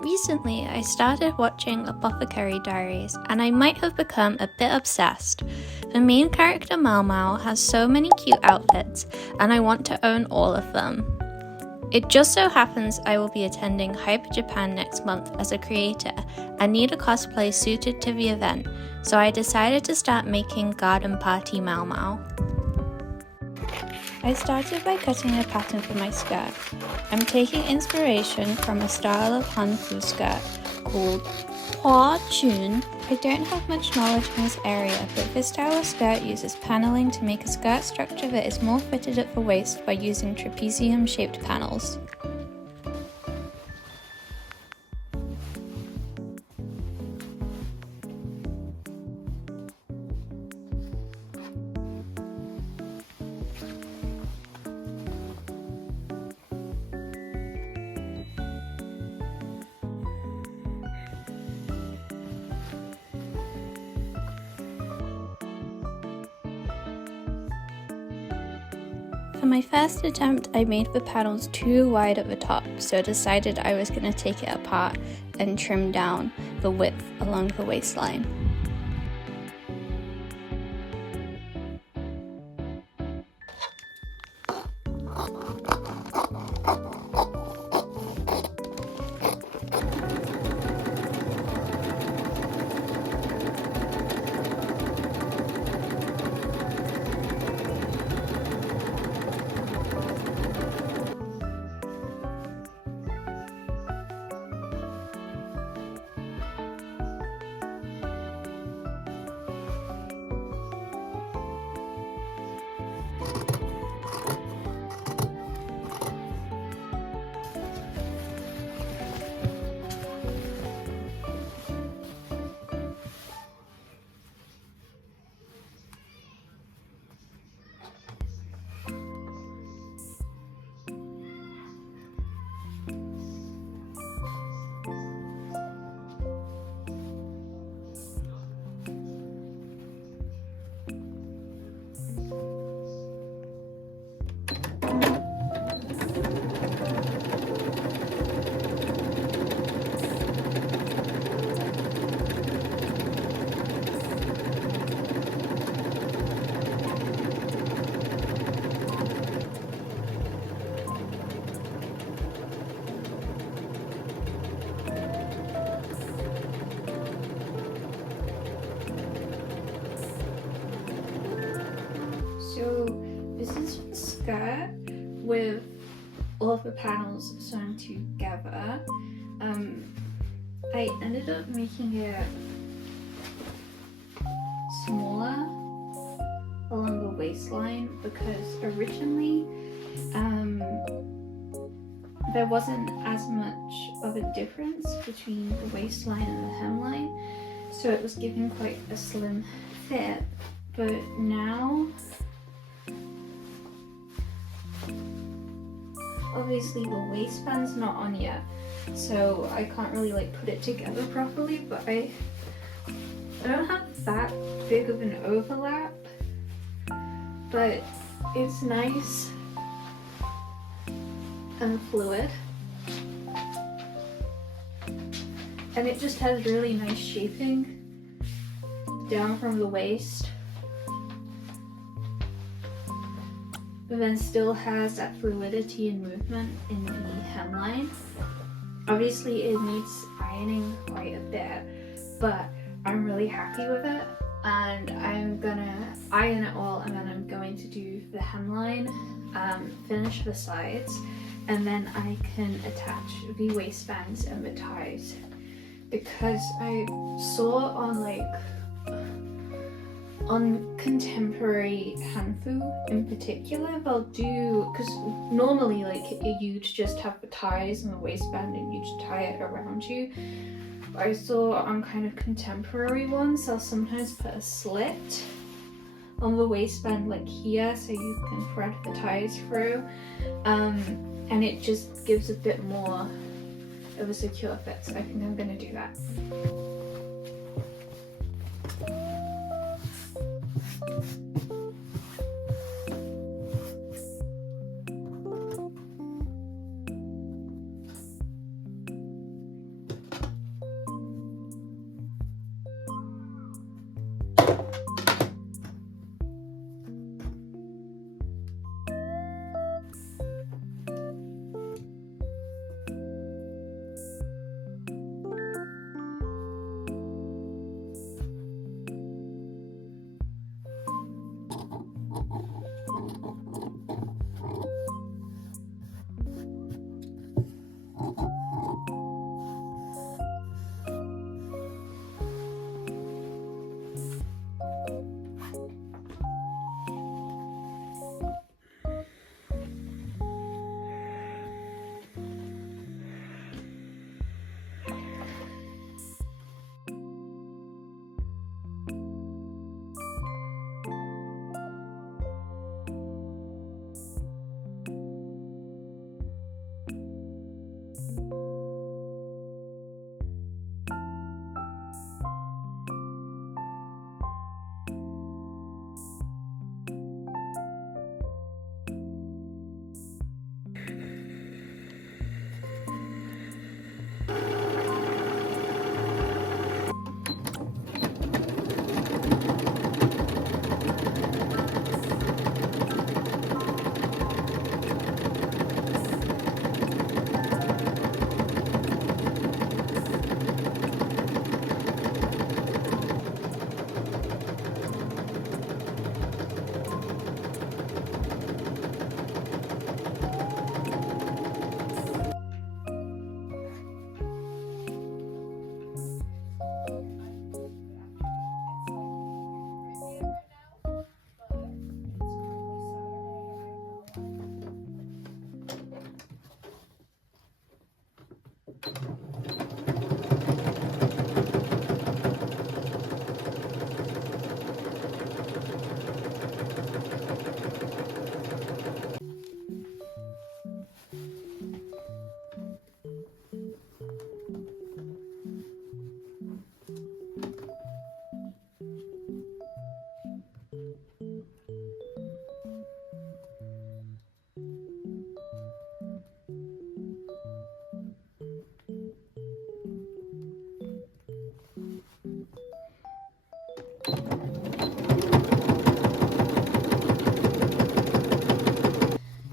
Recently, I started watching Apothecary Diaries, and I might have become a bit obsessed. The main character Maomao has so many cute outfits, and I want to own all of them. It just so happens I will be attending Hype Japan next month as a creator and need a cosplay suited to the event, so I decided to start making Garden Party Maomao. I started by cutting a pattern for my skirt. I'm taking inspiration from a style of hanfu skirt called poqun. I don't have much knowledge in this area, but this style of skirt uses paneling to make a skirt structure that is more fitted at the waist by using trapezium-shaped panels. For my first attempt, I made the panels too wide at the top, so I decided I was going to take it apart and trim down the width along the waistline. So this is the skirt with all of the panels sewn together. I ended up making it smaller along the waistline because originally there wasn't as much of a difference between the waistline and the hemline, so it was giving quite a slim fit. But now, obviously the waistband's not on yet, so I can't really put it together properly, but I don't have that big of an overlap, but it's nice and fluid, and it just has really nice shaping down from the waist, but then still has that fluidity and movement in the hemline. Obviously it needs ironing quite a bit, but I'm really happy with it, and I'm gonna iron it all, and then I'm going to do the hemline, finish the sides, and then I can attach the waistbands and the ties, because I saw on contemporary hanfu in particular, they'll do, because normally you'd just have the ties and the waistband and you just tie it around you. I saw on kind of contemporary ones, they'll sometimes put a slit on the waistband like here, so you can thread the ties through, and it just gives a bit more of a secure fit, so I think I'm going to do that.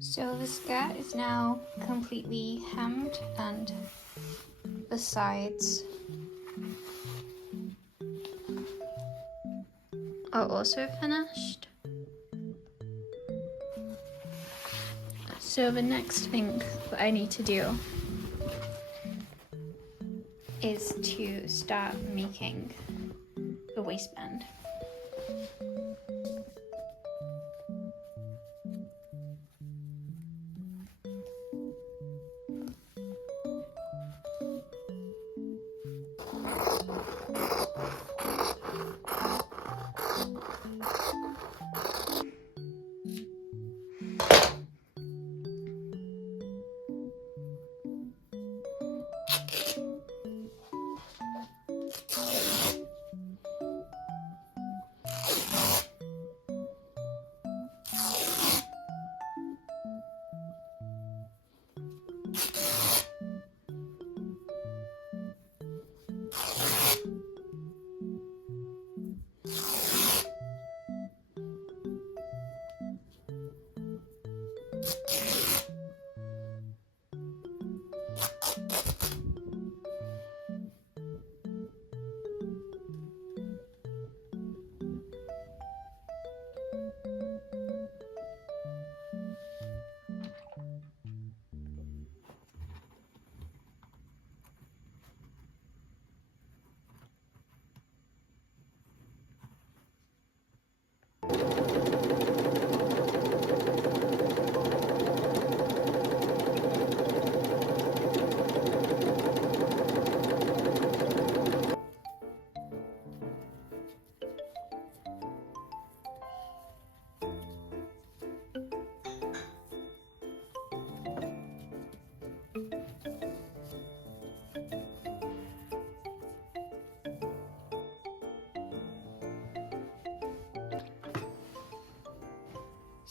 So the skirt is now completely hemmed and the sides are also finished. So the next thing that I need to do is to start making the waistband.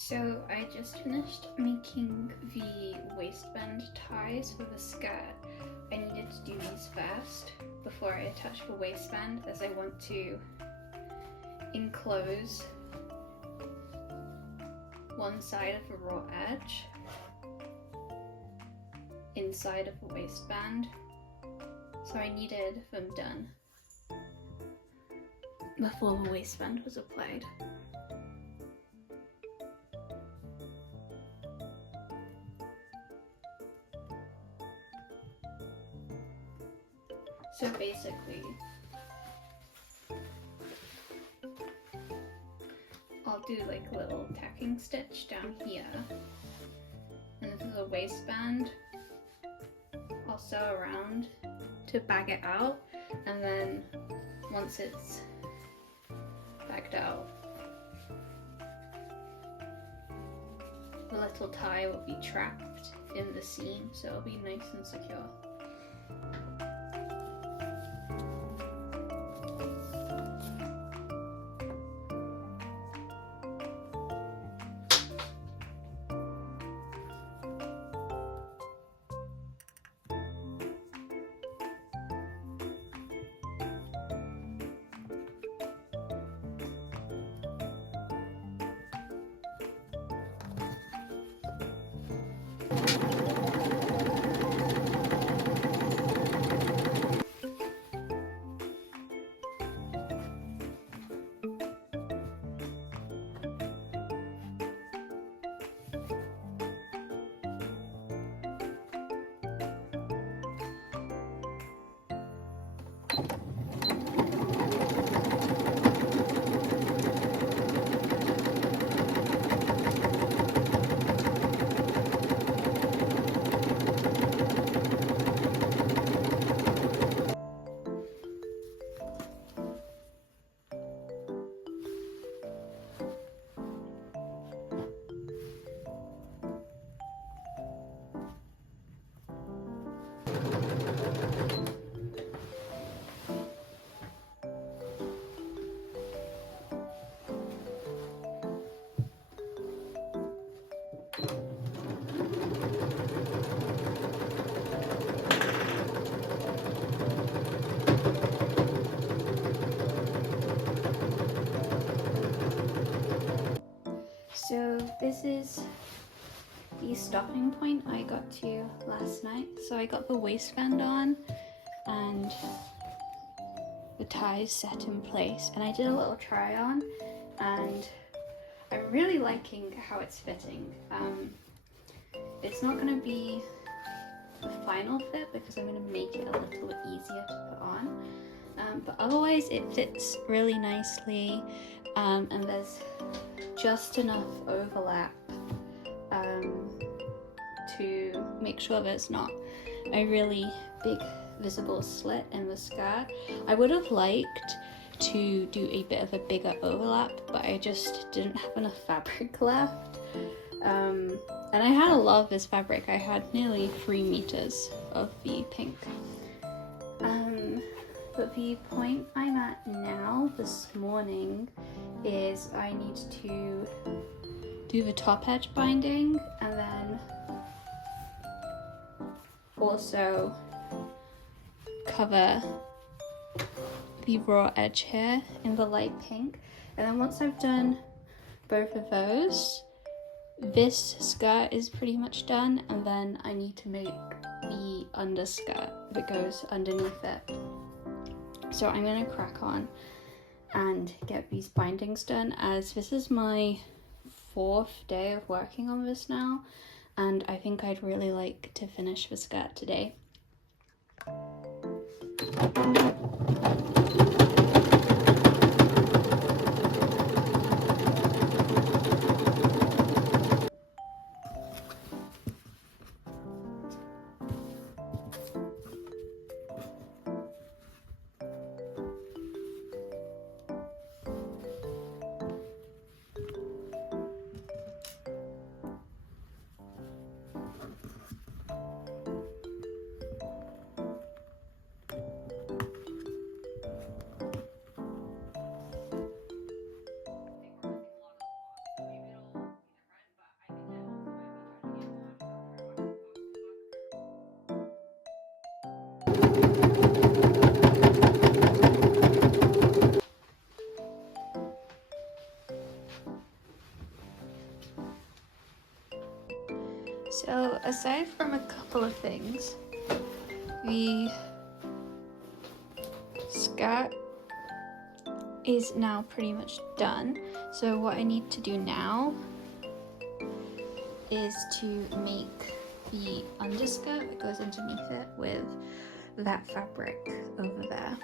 So I just finished making the waistband ties for the skirt. I needed to do these first before I attach the waistband, as I want to enclose one side of the raw edge inside of the waistband. So I needed them done before the waistband was applied. So basically, I'll do like a little tacking stitch down here, and for the waistband, I'll sew around to bag it out, and then once it's bagged out, the little tie will be trapped in the seam, so it'll be nice and secure. this is the stopping point I got to last night. So I got the waistband on and the ties set in place, and I did a little try on, and I'm really liking how it's fitting. It's not going to be the final fit because I'm going to make it a little easier to put on, but otherwise it fits really nicely, and there's just enough overlap to make sure there's not a really big visible slit in the skirt. I would have liked to do a bit of a bigger overlap, but I just didn't have enough fabric left. And I had a lot of this fabric. I had nearly 3 meters of the pink. But the point I'm at now this morning is I need to do the top edge binding and then also cover the raw edge here in the light pink. And then once I've done both of those, this skirt is pretty much done, and then I need to make the underskirt that goes underneath it. So I'm gonna crack on and get these bindings done, as this is my 4th day of working on this now, and I think I'd really like to finish the skirt today. So aside from a couple of things, the skirt is now pretty much done. So what I need to do now is to make the underskirt that goes underneath it with that fabric over there.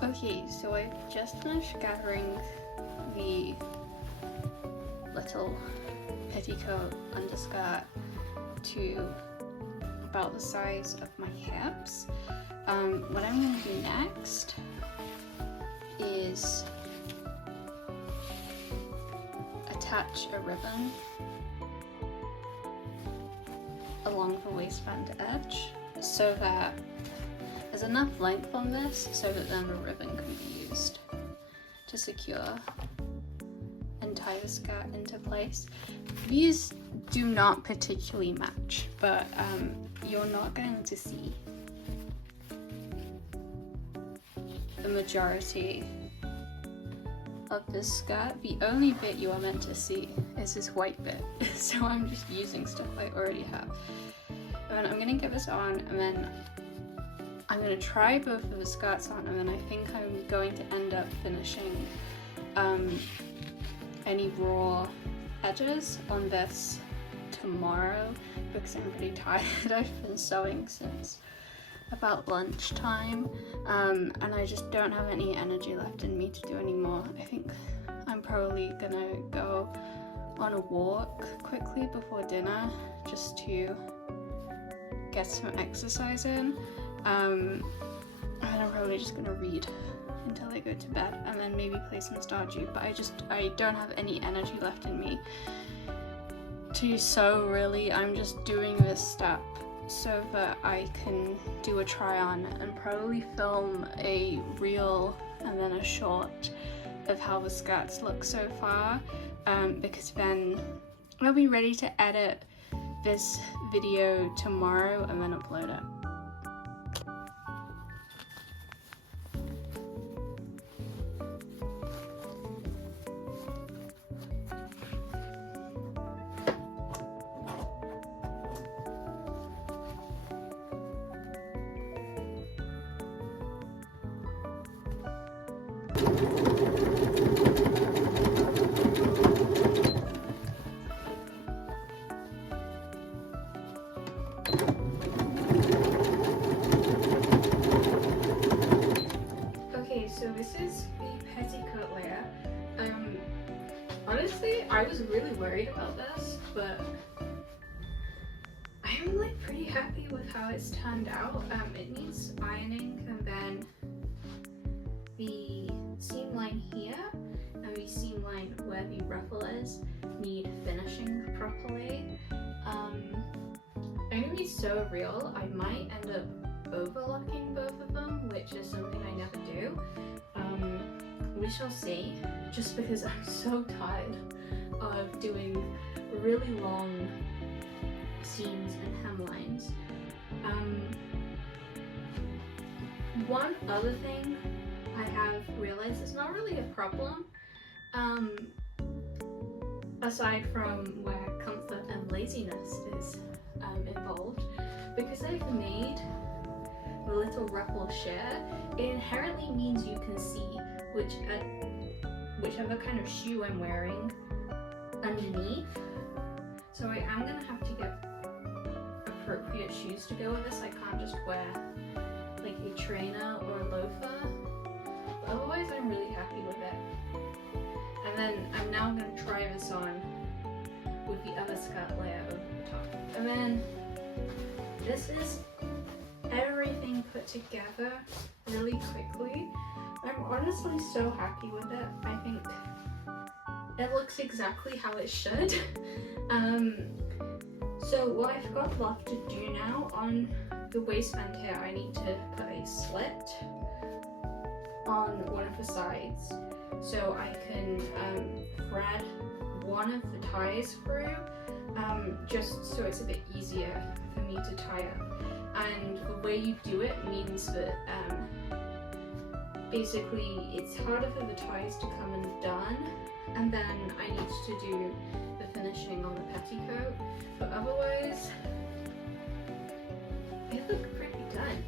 Okay, so I've just finished gathering the little petticoat underskirt to about the size of my hips. What I'm going to do next is attach a ribbon along the waistband edge so that there's enough length on this so that then the ribbon can be used to secure and tie the skirt into place. These do not particularly match, but you're not going to see the majority of this skirt. The only bit you are meant to see is this white bit, so I'm just using stuff I already have. And I'm gonna get this on, and then I'm going to try both of the skirts on, and then I think I'm going to end up finishing any raw edges on this tomorrow because I'm pretty tired. I've been sewing since about lunchtime, and I just don't have any energy left in me to do anymore. I think I'm probably gonna go on a walk quickly before dinner just to get some exercise in, and I'm probably just gonna read until I go to bed and then maybe play some Stardew, but I don't have any energy left in me to sew really. I'm just doing this step so that I can do a try on and probably film a reel and then a short of how the skirts look so far, because then I'll be ready to edit this video tomorrow and then upload it. Okay, so this is the petticoat layer. Honestly, I was really worried about this, but I'm like pretty happy with how it's turned out. It needs ironing, and then the seam line here and the seam line where the ruffle is need finishing properly. I'm gonna be so real, I might end up overlocking both of them, which is something I never do. We shall see, just because I'm so tired of doing really long seams and hemlines. One other thing I have realized is not really a problem, aside from where comfort and laziness is involved, because I've made the little ruffle sheer, it inherently means you can see whichever kind of shoe I'm wearing underneath. So I am gonna have to get appropriate shoes to go with this. I can't just wear like a trainer or a loafer. But otherwise I'm really happy with it. And then I'm now gonna try this on with the other skirt layer over the top. And then this is everything put together really quickly. I'm honestly so happy with it. I think it looks exactly how it should. So what I've got left to do now on the waistband here, I need to put a slit on one of the sides so I can thread one of the ties through, just so it's a bit easier for me to tie up. And the way you do it means that basically it's harder for the ties to come undone, and then I need to do the finishing on the petticoat, but otherwise they look pretty done,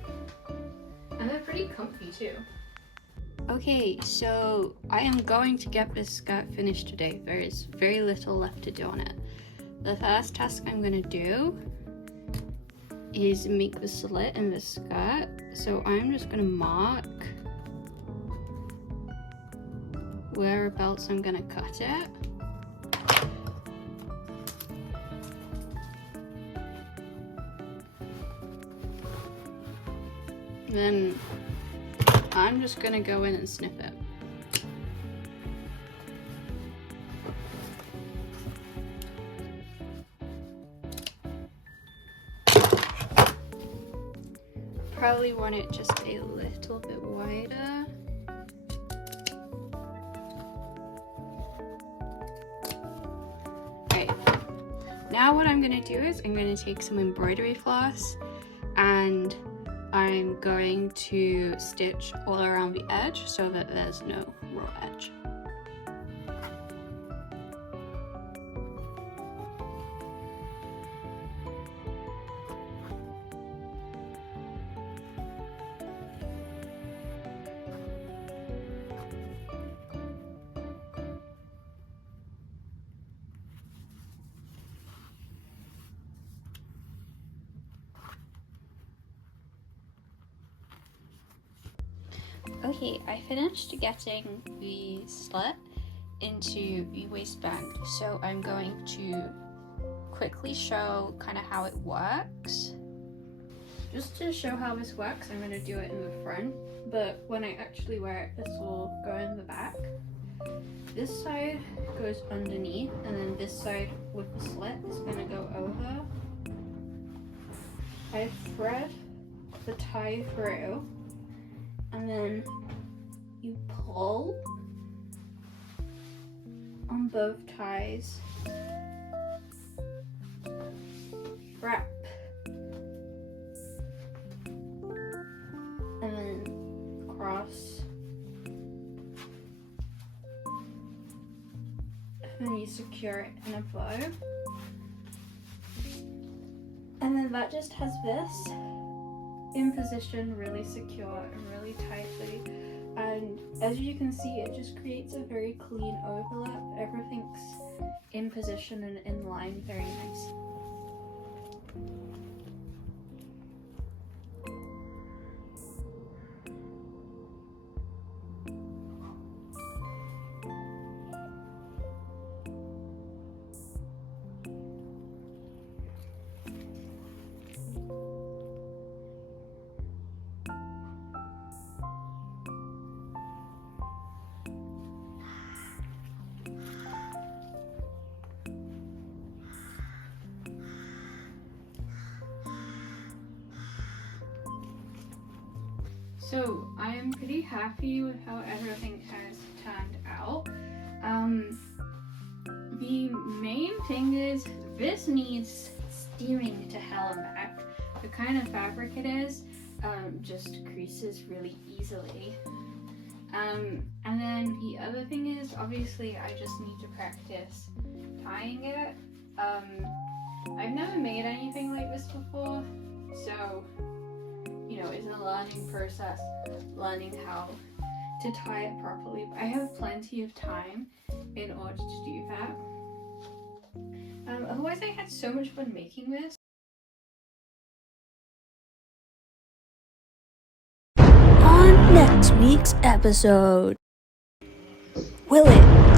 and they're pretty comfy too. Okay, so I am going to get this skirt finished today. There is very little left to do on it. The first task I'm going to do is make the slit in the skirt, so I'm just going to mark whereabouts I'm going to cut it. Then I'm just gonna go in and snip it. Probably want it just a little bit wider. Alright, now what I'm gonna do is I'm gonna take some embroidery floss and I'm going to stitch all around the edge so that there's no raw edge. Okay, I finished getting the slit into the waistband, so I'm going to quickly show kind of how it works. Just to show how this works, I'm going to do it in the front, but when I actually wear it, this will go in the back. This side goes underneath, and then this side with the slit is going to go over. I thread the tie through, and then you pull on both ties, wrap, and then cross, and then you secure it in a bow, and then that just has this in position really secure and really tightly, and as you can see, it just creates a very clean overlap. Everything's in position and in line very nicely. So I am pretty happy with how everything has turned out. The main thing is this needs steaming to hell and back. The kind of fabric it is just creases really easily. And then the other thing is, obviously I just need to practice tying it. I've never made anything like this before, so you know, it's a learning process, learning how to tie it properly. But I have plenty of time in order to do that. Otherwise, I had so much fun making this. On next week's episode, will it